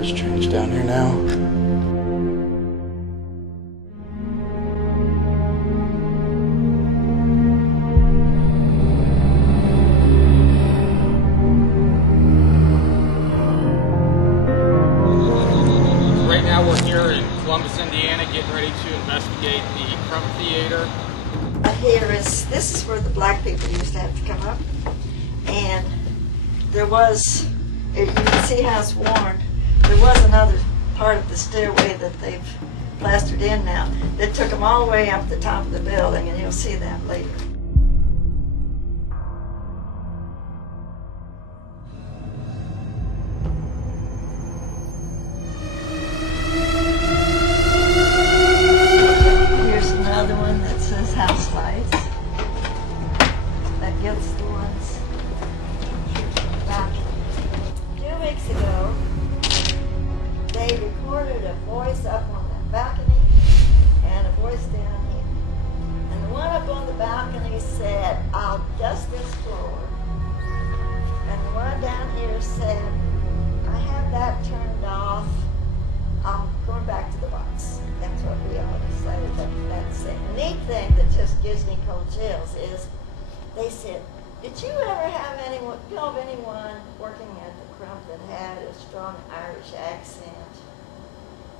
is strange down here now. Right now we're here in Columbus, Indiana, getting ready to investigate the Crump Theater. This is where the black people used to have to come up, and there was, you can see how it's worn, there was another part of the stairway that they've plastered in now that took them all the way up the top of the building, and you'll see that later. Here's another one that says house lights. That gets the ones back. 2 weeks ago, they recorded a voice up on that balcony and a voice down here. And the one up on the balcony said, "I'll dust this floor." And the one down here said, "I have that turned off. I'm going back to the box." That's what we all decided. That's it. The neat thing that just gives me cold chills is they said, "Did you ever have anyone, know of anyone working at the Crump that had a strong Irish accent?"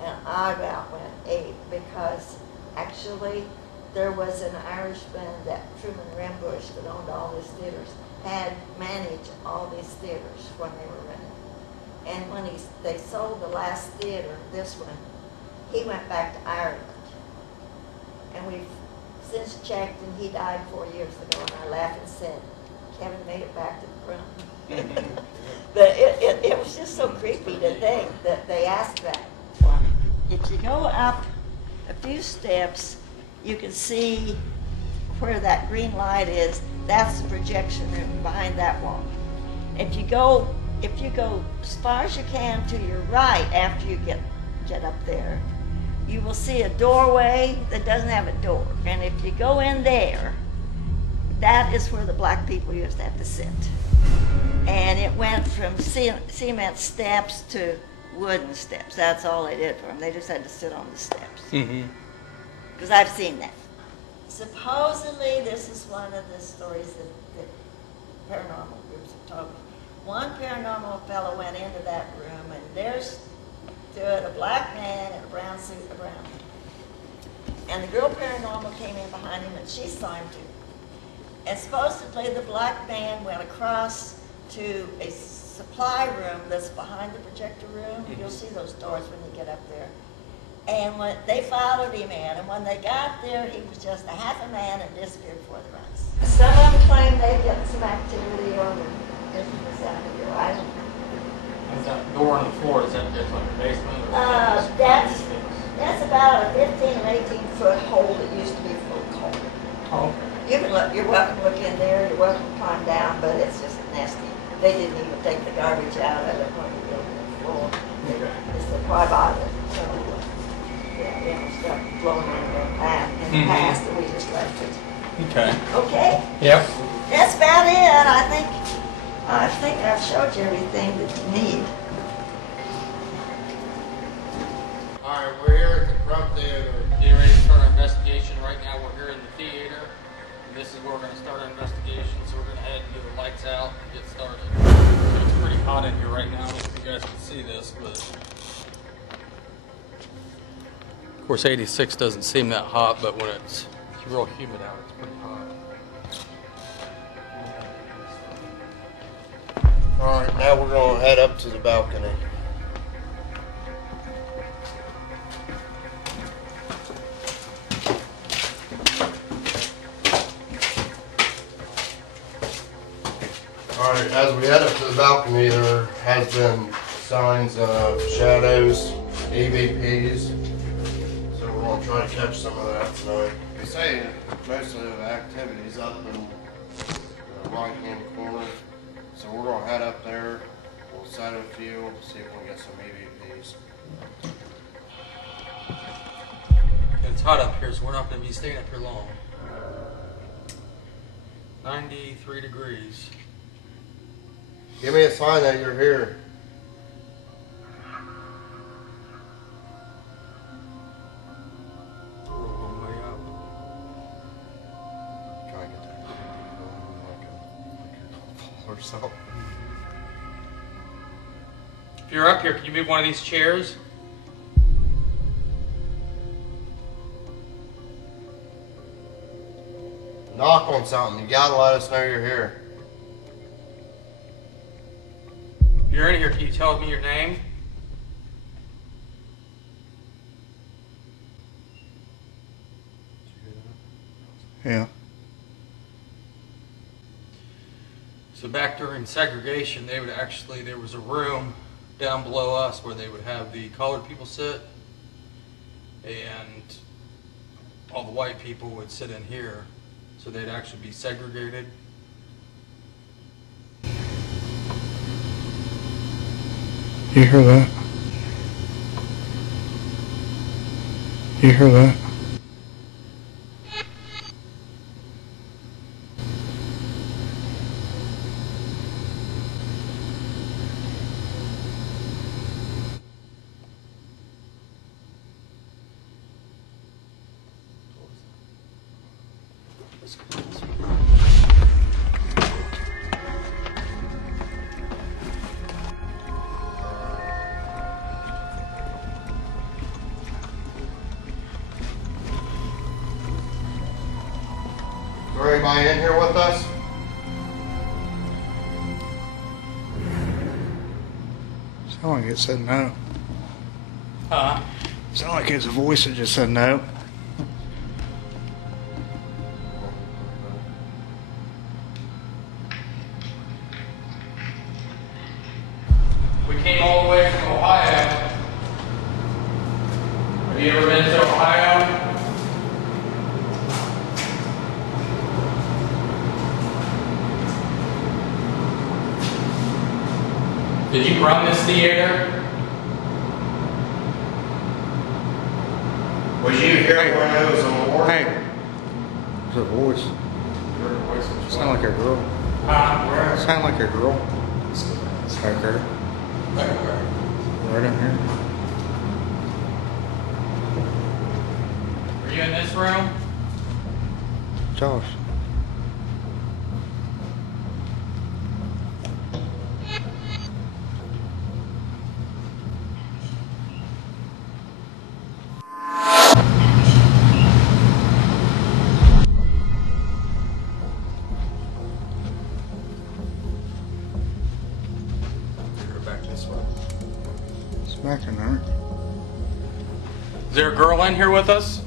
And I about went ape, because actually there was an Irishman that Truman Rembush, that owned all these theaters, had managed all these theaters when they were running. And when they sold the last theater, this one, he went back to Ireland. And we've since checked, and he died 4 years ago, and I laughed and said, "Kevin made it back to the Crump." But it was just so creepy to think that they asked that. If you go up a few steps, you can see where that green light is. That's the projection room behind that wall. If you go as far as you can to your right after you get up there, you will see a doorway that doesn't have a door. And if you go in there, that is where the black people used to have to sit. And it went from cement steps to wooden steps. That's all they did for them. They just had to sit on the steps. Because I've seen that. Supposedly, this is one of the stories that paranormal groups have told me. One paranormal fellow went into that room, and there stood a black man in a brown suit and a brown hat. And the girl paranormal came in behind him, and she saw him too. And supposedly the black man went across to a supply room that's behind the projector room. You'll see those doors when you get up there. And when they followed him in, and when they got there, he was just a half a man and disappeared before the rest. Some of them claim they've got some activity over in the sound of your I don't know. Is that door on the floor, is that just like a basement? That's about a 15 or 18 foot hole that used to be full of coal. Oh. You're welcome to look in there, you're welcome to climb down, but it's just nasty. They didn't even take the garbage out of it when you built the floor. It's the private. So, yeah, they don't start blowing in the past, and we just left it. Okay. Okay? Yep. That's about it. I think I've showed you everything that you need. Alright, we're here at the Crump Theater. Getting ready to start our investigation. Right now we're here in the theater. And this is where we're going to start our investigation. So we're going to head and get the lights out and get started. It's pretty hot in here right now. I don't know if you guys can see this, but of course 86 doesn't seem that hot, but when it's real humid out, it's pretty hot. Alright, now we're going to head up to the balcony. Alright, as we head up to the balcony, there has been signs of shadows, EVPs, so we're going to try to catch some of that tonight. They say most of the activity's up in the right-hand corner, so we're going to head up there, we'll set a few, see if we can get some EVPs. It's hot up here, so we're not going to be staying up here long. 93 degrees. Give me a sign that you're here. or something. If you're up here, can you move one of these chairs? Knock on something. You gotta let us know you're here. If you're in here, can you tell me your name? Yeah. So back during segregation, there was a room down below us where they would have the colored people sit, and all the white people would sit in here, so they'd actually be segregated. You hear that? You hear that? Is there anybody in here with us? Sound like it said no. Huh? Sound like it's a voice that just said no. We came all the way from Ohio. Have you ever been to Ohio? Did you run this theater? Was you here when it was on war? Hey. It's a voice. Sound like a girl. Where? Sound like a girl. It's right there. Right in here. Were you in this room? Josh. Back this way. It's back in there. Is there a girl in here with us?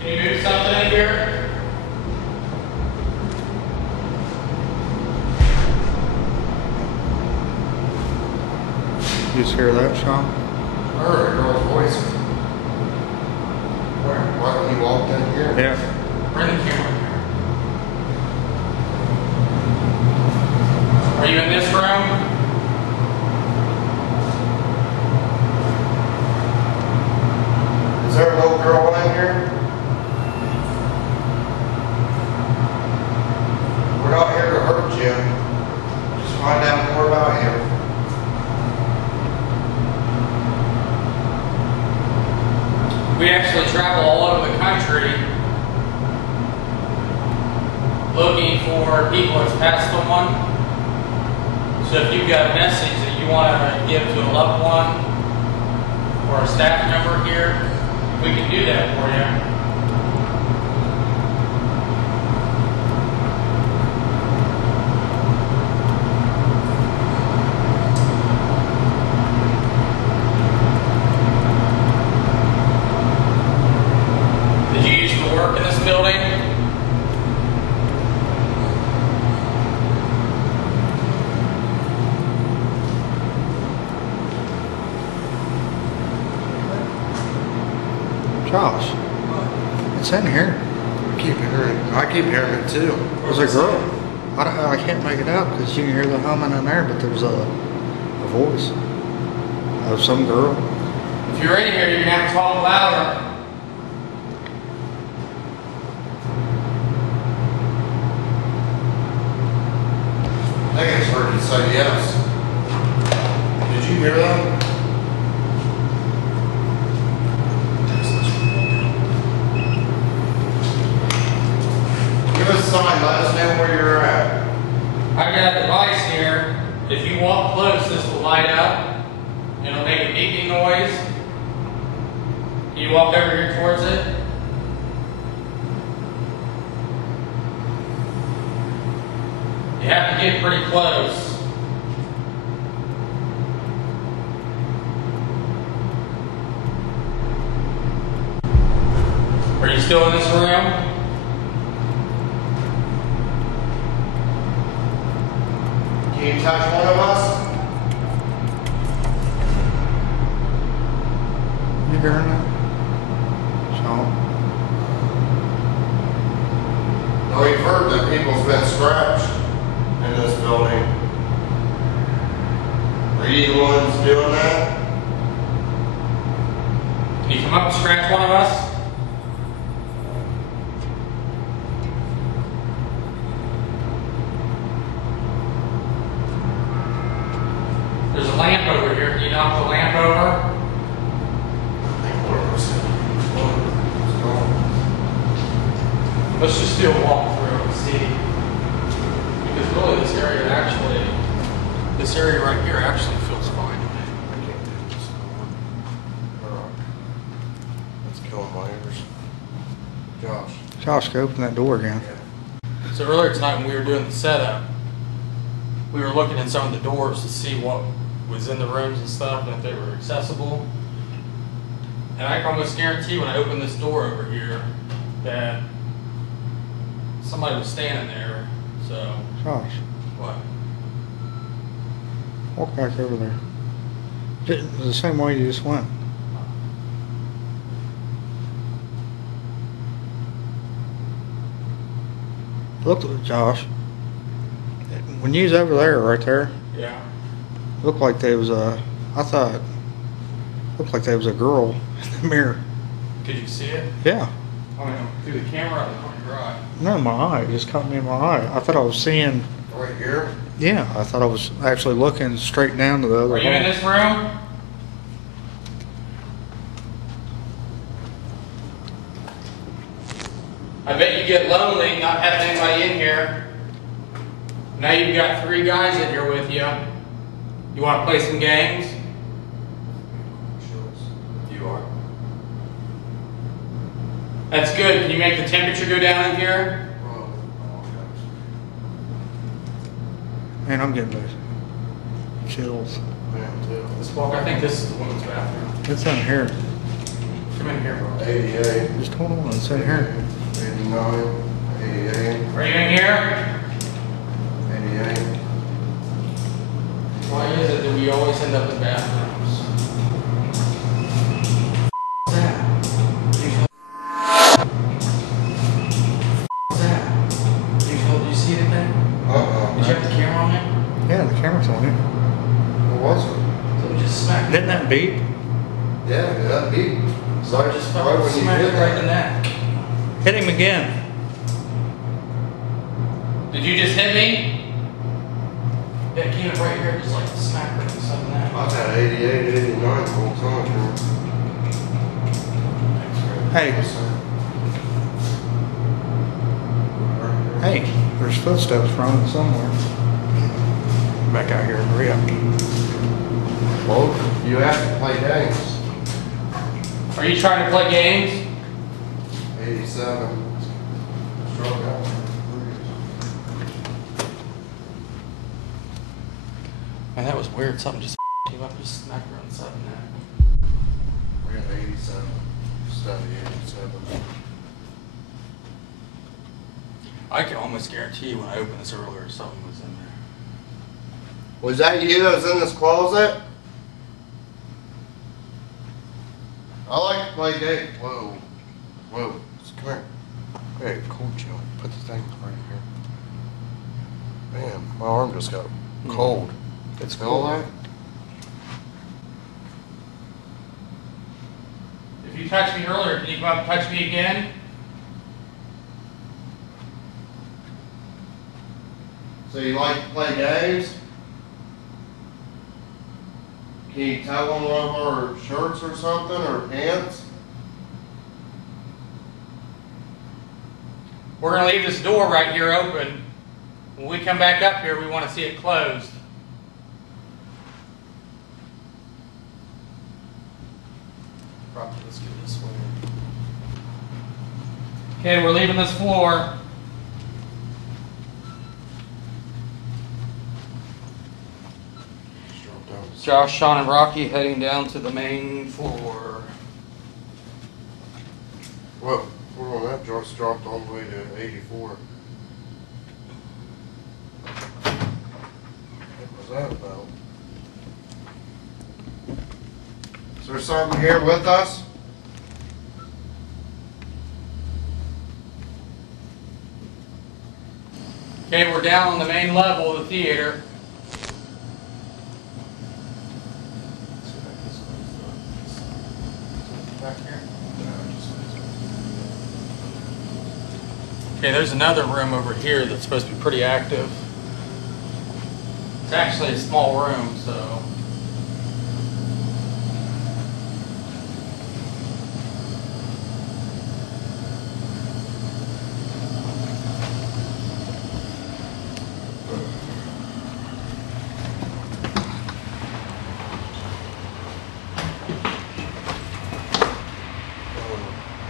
Can you move something in here? You just hear that, Sean? I heard a girl's voice. Why when you walked in here? Yeah. Bring the camera in here. Are you in this room? Is there a little girl in here? We're not here to hurt you. Just find out more about you. We actually travel all over the country looking for people that's passed on. So if you've got a message that you want to give to a loved one or a staff member here, we can do that for you. Did you used to work in this building? Josh. It's in here. I keep hearing it too. There's a girl. I can't make it out because you can hear the humming in there, but there's a voice of some girl. If you're in here, you're gonna have to talk louder. I think I just heard you say yes. Did you hear that? let us know where you're at. I got a device here. If you walk close, this will light up. It'll make a beeping noise. Can you walk over here towards it? You have to get pretty close. Are you still in this room? Can you touch one of us? You hearing that? Sean? No, we've heard that people's been scratched in this building. Are you the ones doing that? Can you come up and scratch one of us? There's a lamp over here. Can you knock the lamp over? Let's just do a walkthrough and see. Because really this area right here actually feels fine to me. I can't do this anymore. Let's kill my ears. Josh. Josh, go open that door again. So earlier tonight when we were doing the setup, we were looking in some of the doors to see what was in the rooms and stuff and if they were accessible. And I can almost guarantee when I open this door over here that somebody was standing there. So, Josh, what? walk back over there. The same way you just went. Look, Josh. When you was over there, right there, Yeah. looked like there was a. I thought looked like there was a girl in the mirror. Could you see it? Yeah. I mean, through the camera or the garage? No, my eye. It just caught me in my eye. I thought I was seeing. Right here? Yeah, I thought I was actually looking straight down to the other Are you in wall. this room? I bet you get lonely not having anybody in here. Now you've got 3 guys in here with you. You want to play some games? You are. That's good. Can you make the temperature go down in here? Man, I'm getting those chills. Let's walk. I think this is the women's bathroom. It's in here. Come in here, bro. 88, Just hold on. It's in here. 89, 88, Are you in here? 88. Why is it that we always end up in bathrooms? What's that? What's that? Do you see anything? Did you have the camera on it? Yeah, the camera's on it. What was it? So we just smacked it. Didn't that beep? Yeah, that beat. So I just Right fucking when you smacked did it right that. in the neck. Hit him again. Did you just hit me? Yeah, it came right here, just like smack right inside the neck. I've had 88, 89 the whole time. Hey, hey, there's footsteps running somewhere. Back out here and hurry up. Well, you have to play games. Are you trying to play games? 87. Struck out. Man, that was weird. Something just came up and just smacked her on the side of the neck. We got 87. Study 87. I can almost guarantee when I opened this earlier, something was in there. Was that you that was in this closet? I like to play games. Whoa. Whoa. Come here. Hey, cold chill. Put the thing right here. Man, my arm just got cold. It's Feel cold. that? If you touched me earlier, can you come up and touch me again? So you like to play games? Can you tug on one of our shirts or something, or pants? We're going to leave this door right here open. When we come back up here, we want to see it closed. Probably let's get this way. Okay, we're leaving this floor. Josh, Sean, and Rocky heading down to the main floor. Well, hold on, that just dropped all the way to 84. What was that about? Is there something here with us? Okay, we're down on the main level of the theater. Okay, there's another room over here that's supposed to be pretty active. It's actually a small room, so.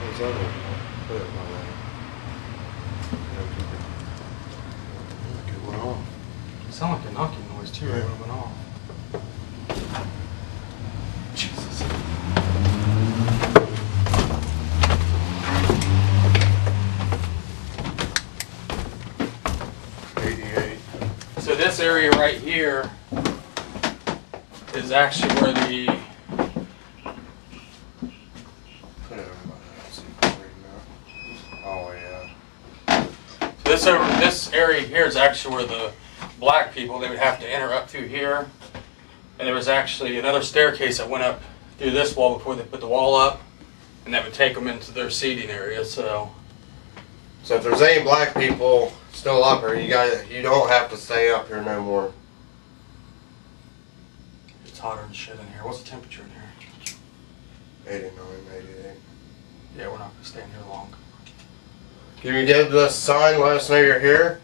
What's that over there? Put it by there. It went off. It sounded like a knocking noise too, right when it went off. Jesus. So this area right here is actually where the this area here is actually where the black people, they would have to enter up through here. And there was actually another staircase that went up through this wall before they put the wall up, and that would take them into their seating area. So if there's any black people still up here, you don't have to stay up here no more. it's hotter than shit in here. What's the temperature in here? 89, 88. Yeah, we're not going to stay in here long. Can you give us a sign, let us know you're here?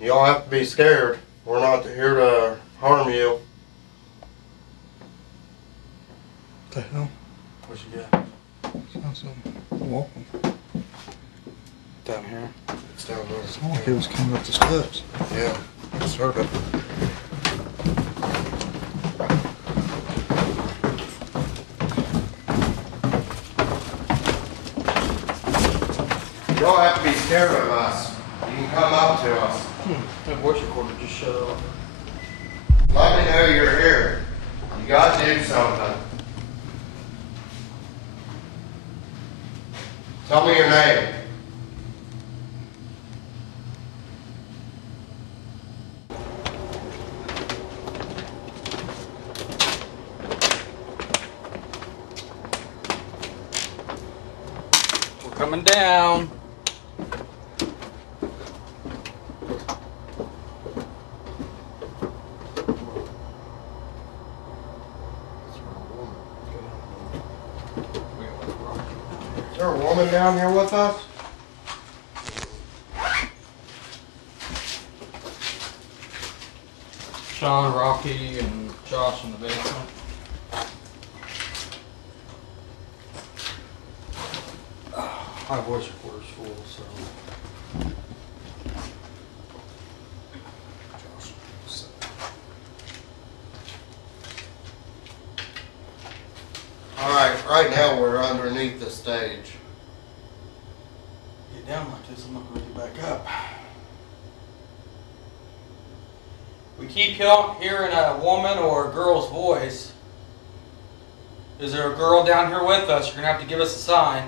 You don't have to be scared. We're not here to harm you. What the hell? What'd you get? Sounds like walking. Down here? It's down there. Sounded like it was coming up the steps. Yeah, it's heard it. You don't have to be scared of us. You can come up to us. That voice recorder just shut off. Let me know you're here. You got to do something. Tell me your name. We're coming down. Is there a woman down here with us? Sean, Rocky, and Josh in the basement. My voice recorder's full, so. Alright, right now we're underneath the stage. Get down like this, I'm not going to get back up. We keep hearing a woman or a girl's voice. Is there a girl down here with us? You're going to have to give us a sign.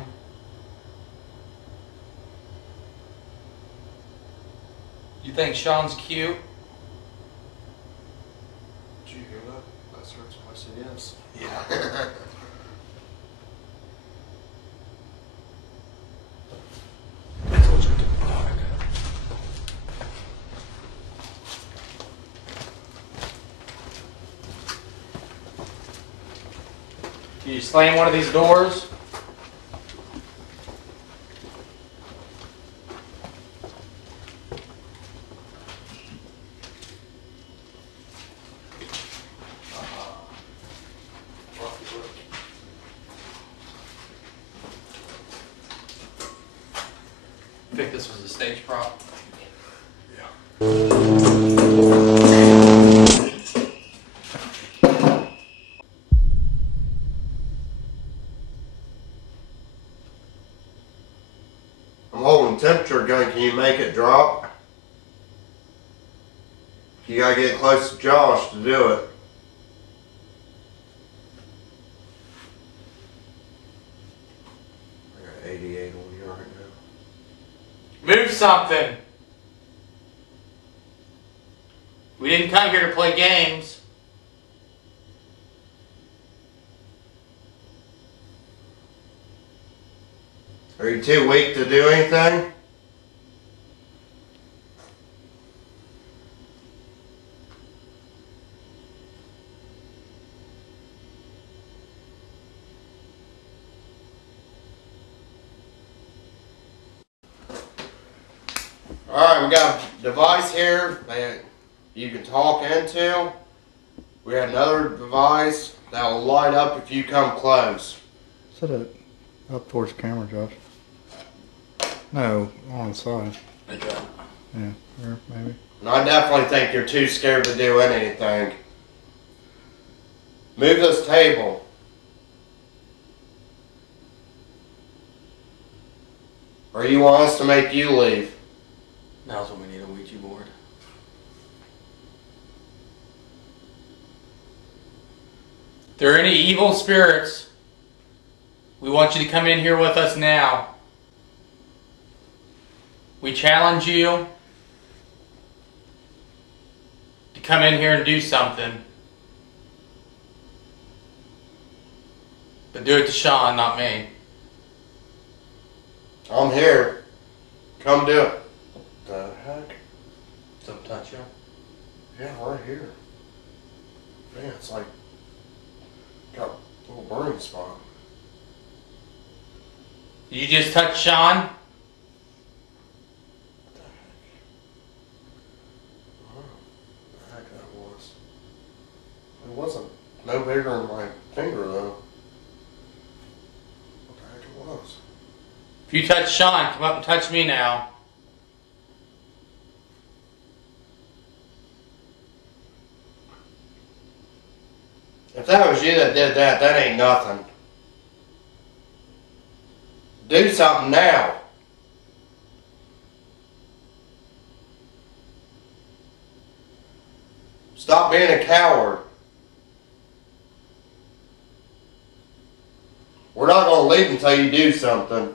You think Sean's cute? Did you hear that? That's her, so I said yes. Yeah. You slam one of these doors. I think this was a stage prop. I'm holding temperature gun. Can you make it drop? You gotta get close to Josh to do it. I got 88 on you right now. Move something. We didn't come here to play games. Are you too weak to do anything? Alright, we got a device here that you can talk into. We have another device that will light up if you come close. Set it up towards the camera, Josh. No, on the side. Like that. Yeah, there, maybe. And I definitely think you're too scared to do anything. Move this table. Or you want us to make you leave? Now's when we need a Ouija board. If there are any evil spirits, we want you to come in here with us now. We challenge you to come in here and do something. But do it to Sean, not me. I'm here. Come do it. The heck? Don't touch you. Yeah, right here. Man, it's like got a little burning spot. Did you just touch Sean? What the heck that was? It wasn't no bigger than my finger though. What the heck it was? If you touch Sean, come up and touch me now. If that was you that did that, that ain't nothing. Do something now. Stop being a coward. We're not going to leave until you do something.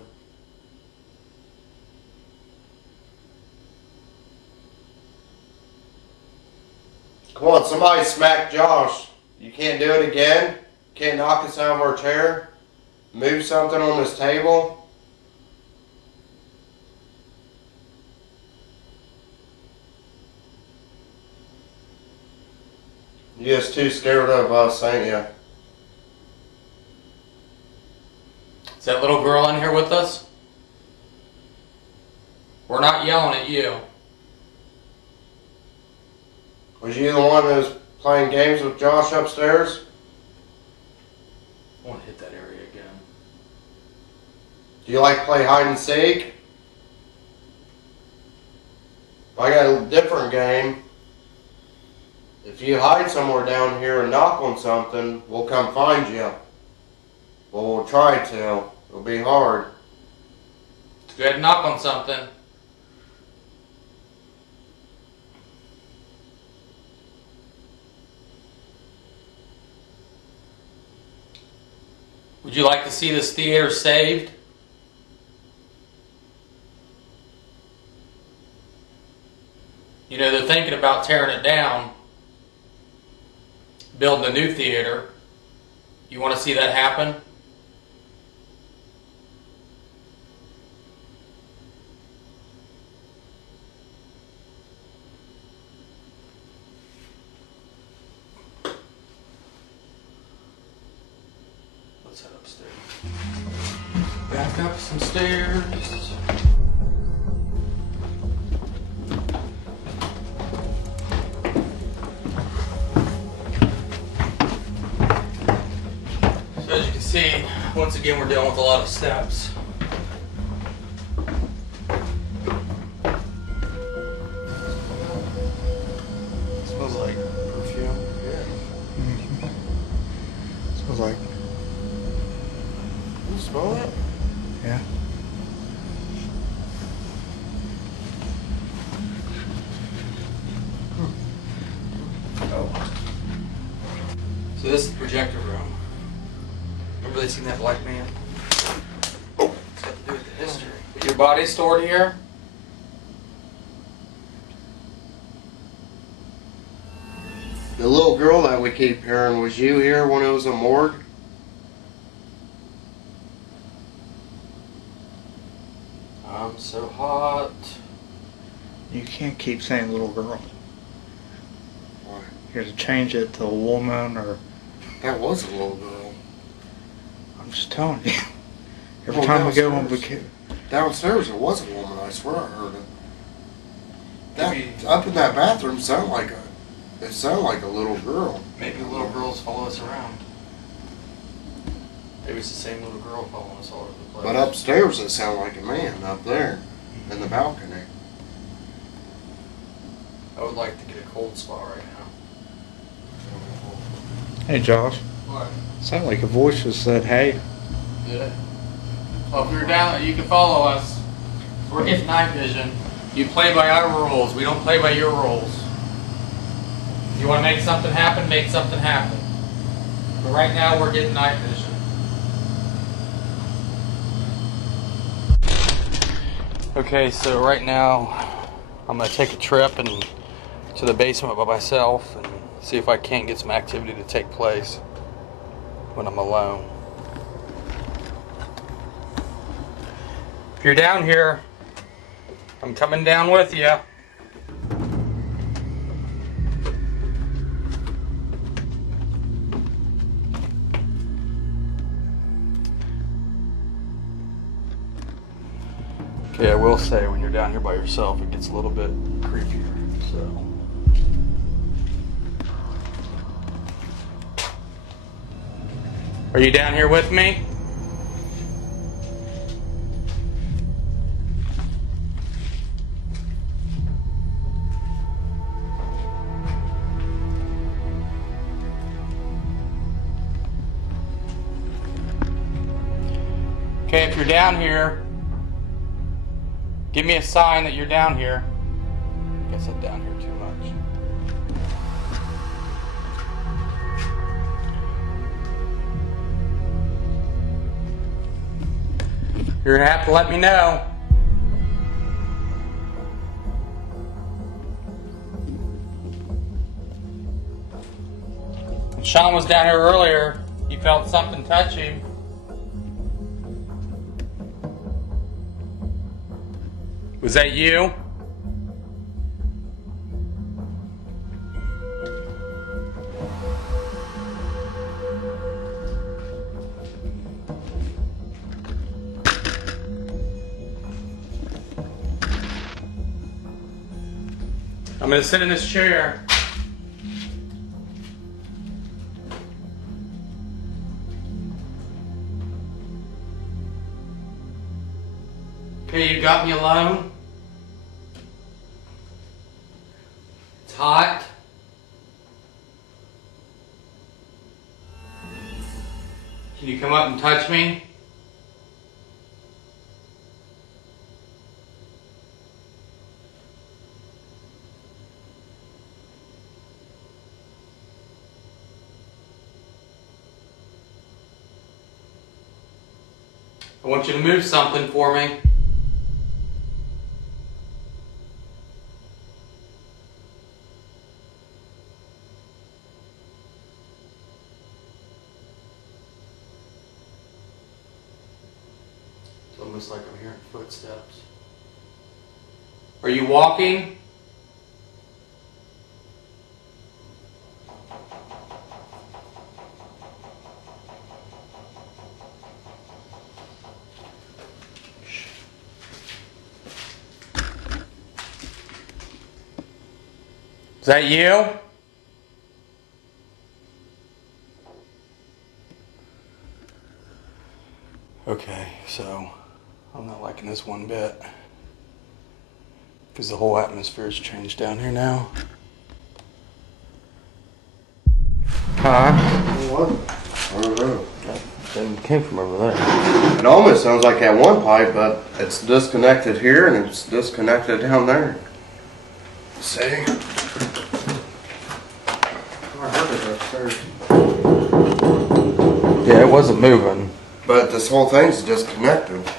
Come on, somebody smack Josh. You can't do it again? Can't knock us out of our chair? Move something on this table? You're just too scared of us, ain't you? Is that little girl in here with us? We're not yelling at you. Was you the one that was playing games with Josh upstairs? I want to hit that area again. Do you like to play hide and seek? I got a different game. If you hide somewhere down here and knock on something, we'll come find you. Well, we'll try to. It'll be hard. Go ahead and knock on something. Would you like to see this theater saved? You know, they're thinking about tearing it down, building a new theater. You want to see that happen? let's head upstairs. Back up some stairs. So as you can see, once again we're dealing with a lot of steps. Smells like perfume. Yeah. Smells like, You smell that? yeah. Oh. So this is the projector room. Remember they seen that black man? Oh, it's got to do with the history. Is your body stored here? The little girl that we keep hearing, was you here when it was a morgue? I'm so hot. You can't keep saying little girl. Why? You have to change it to a woman, or That was a little girl. I'm just telling you. Every Well, time we go on downstairs. vacation, Downstairs, it was a woman. I swear I heard it. That Maybe- up in that bathroom sounded like it sounded like a little girl. Maybe little girls follow us around. Maybe it's the same little girl following us all over the place. But upstairs, it sounded like a man up there in the balcony. I would like to get a cold spot right now. hey Josh, What? sounded like a voice just said, "Hey." Did it? Well, if you're down, you can follow us. We're getting night vision. You play by our rules. We don't play by your rules. You want to make something happen, make something happen. But right now, we're getting night vision. Okay, so right now I'm gonna take a trip and to the basement by myself and see if I can't get some activity to take place when I'm alone. If you're down here, I'm coming down with you. Okay, I will say when you're down here by yourself, it gets a little bit creepier. So, are you down here with me? Okay, if you're down here, give me a sign that you're down here. I guess I'm down here too much. You're gonna have to let me know. When Sean was down here earlier, he felt something touch him. Was that you? I'm going to sit in this chair. Okay, you got me alone. It's hot. Can you come up and touch me? I want you to move something for me. It's almost like I'm hearing footsteps. Are you walking? that you? Okay, so I'm not liking this one bit. Because the whole atmosphere's changed down here now. Huh? What? I don't know. It came from over there. It almost sounds like that one pipe, but it's disconnected here and it's disconnected down there. See? I heard it upstairs. Yeah, it wasn't moving. But this whole thing's disconnected.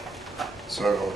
So